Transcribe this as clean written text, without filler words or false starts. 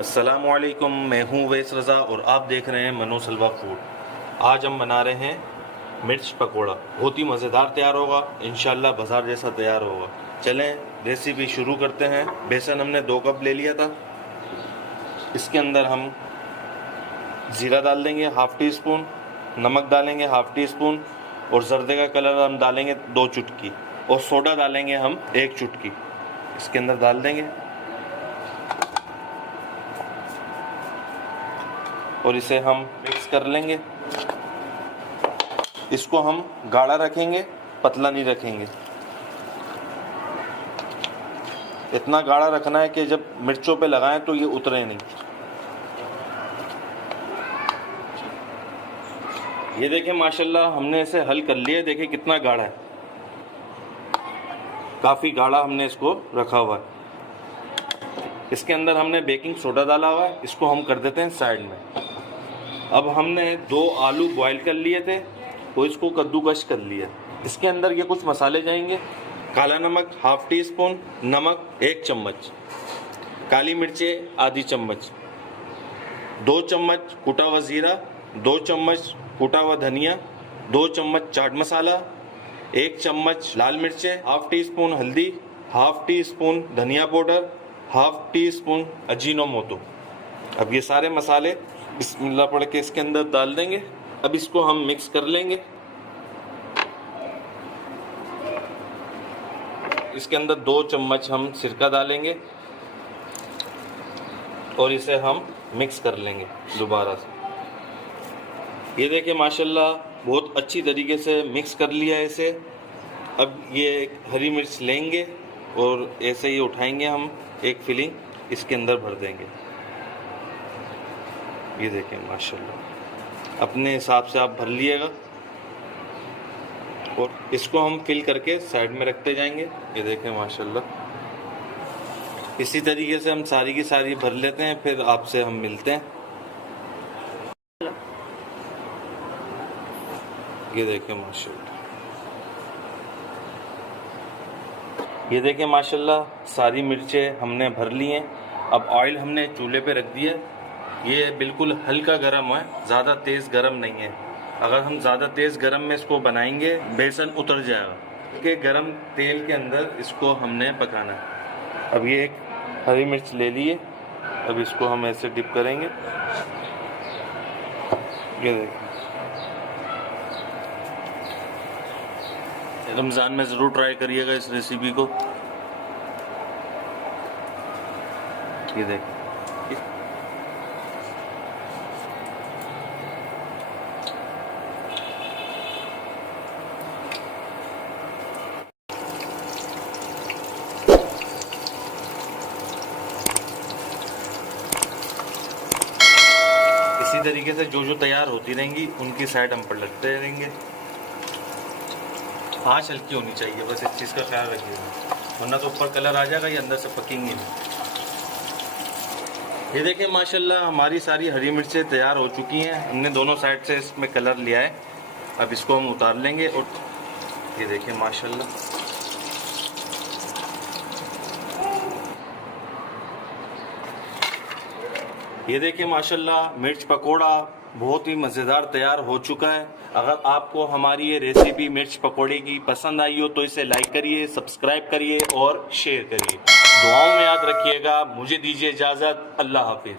अस्सलामुअलैकुम, मैं हूँ वैस रज़ा और आप देख रहे हैं मनोज हलवा फूड। आज हम बना रहे हैं मिर्च पकोड़ा। बहुत ही मज़ेदार तैयार होगा, इंशाल्लाह बाज़ार जैसा तैयार होगा। चलें रेसिपी शुरू करते हैं। बेसन हमने 2 कप ले लिया था। इसके अंदर हम ज़ीरा डाल देंगे हाफ़ टी स्पून, नमक डालेंगे हाफ़ टी स्पून और जर्दे का कलर हम डालेंगे 2 चुटकी और सोडा डालेंगे हम 1 चुटकी। इसके अंदर डाल देंगे और इसे हम मिक्स कर लेंगे। इसको हम गाढ़ा रखेंगे, पतला नहीं रखेंगे। इतना गाढ़ा रखना है कि जब मिर्चों पे लगाएं तो ये उतरे नहीं। ये देखें माशाल्लाह हमने इसे हल कर लिया। देखें कितना गाढ़ा है, काफ़ी गाढ़ा हमने इसको रखा हुआ है। इसके अंदर हमने बेकिंग सोडा डाला हुआ है, इसको हम कर देते हैं साइड में। अब हमने 2 आलू बॉईल कर लिए थे तो इसको कद्दूकश कर लिया। इसके अंदर ये कुछ मसाले जाएंगे। काला नमक हाफ़ टी स्पून, नमक 1 चम्मच, काली मिर्चें आधी चम्मच, 2 चम्मच कुटा हुआ ज़ीरा, 2 चम्मच कुटा हुआ धनिया, 2 चम्मच चाट मसाला, 1 चम्मच लाल मिर्चें, हाफ़ टी स्पून हल्दी, हाफ़ टी स्पून धनिया powder, half tea spoon Ajinomoto. अब ये सारे मसाले बिस्मिल्लाह पढ़ के इसके अंदर डाल देंगे। अब इसको हम मिक्स कर लेंगे। इसके अंदर 2 चम्मच हम सिरका डालेंगे और इसे हम मिक्स कर लेंगे दोबारा से। ये देखिए माशाल्लाह बहुत अच्छी तरीके से मिक्स कर लिया है इसे। अब ये हरी मिर्च लेंगे और ऐसे ही उठाएंगे हम, एक फिलिंग इसके अंदर भर देंगे। ये देखें माशाल्लाह अपने हिसाब से आप भर लिएगा और इसको हम फिल करके साइड में रखते जाएंगे। ये देखें माशाल्लाह इसी तरीके से हम सारी की सारी भर लेते हैं, फिर आपसे हम मिलते हैं। ये देखें माशाल्लाह, ये देखें माशाल्लाह सारी मिर्चें हमने भर ली हैं। अब ऑयल हमने चूल्हे पे रख दिया। ये बिल्कुल हल्का गरम है, ज़्यादा तेज़ गरम नहीं है। अगर हम ज़्यादा तेज़ गरम में इसको बनाएंगे बेसन उतर जाएगा। कि गरम तेल के अंदर इसको हमने पकाना है। अब ये एक हरी मिर्च ले लिए, अब इसको हम ऐसे डिप करेंगे। ये देखिए रमज़ान में ज़रूर ट्राई करिएगा इस रेसिपी को। ये देखिए इसी तरीके से जो तैयार होती रहेंगी उनकी साइड हम पलटते रहेंगे। आँच हल्की होनी चाहिए, बस इस चीज़ का ख्याल रखिएगा, वरना तो ऊपर कलर आ जाएगा, ये अंदर से पकेंगी नहीं। ये देखिए माशाल्लाह हमारी सारी हरी मिर्चें तैयार हो चुकी हैं। हमने दोनों साइड से इसमें कलर लिया है। अब इसको हम उतार लेंगे और ये देखिए माशाल्लाह ये देखिए माशाल्लाह मिर्च पकोड़ा बहुत ही मज़ेदार तैयार हो चुका है। अगर आपको हमारी ये रेसिपी मिर्च पकोड़े की पसंद आई हो तो इसे लाइक करिए, सब्सक्राइब करिए और शेयर करिए। दुआओं में याद रखिएगा। मुझे दीजिए इजाज़त। अल्लाह हाफिज़।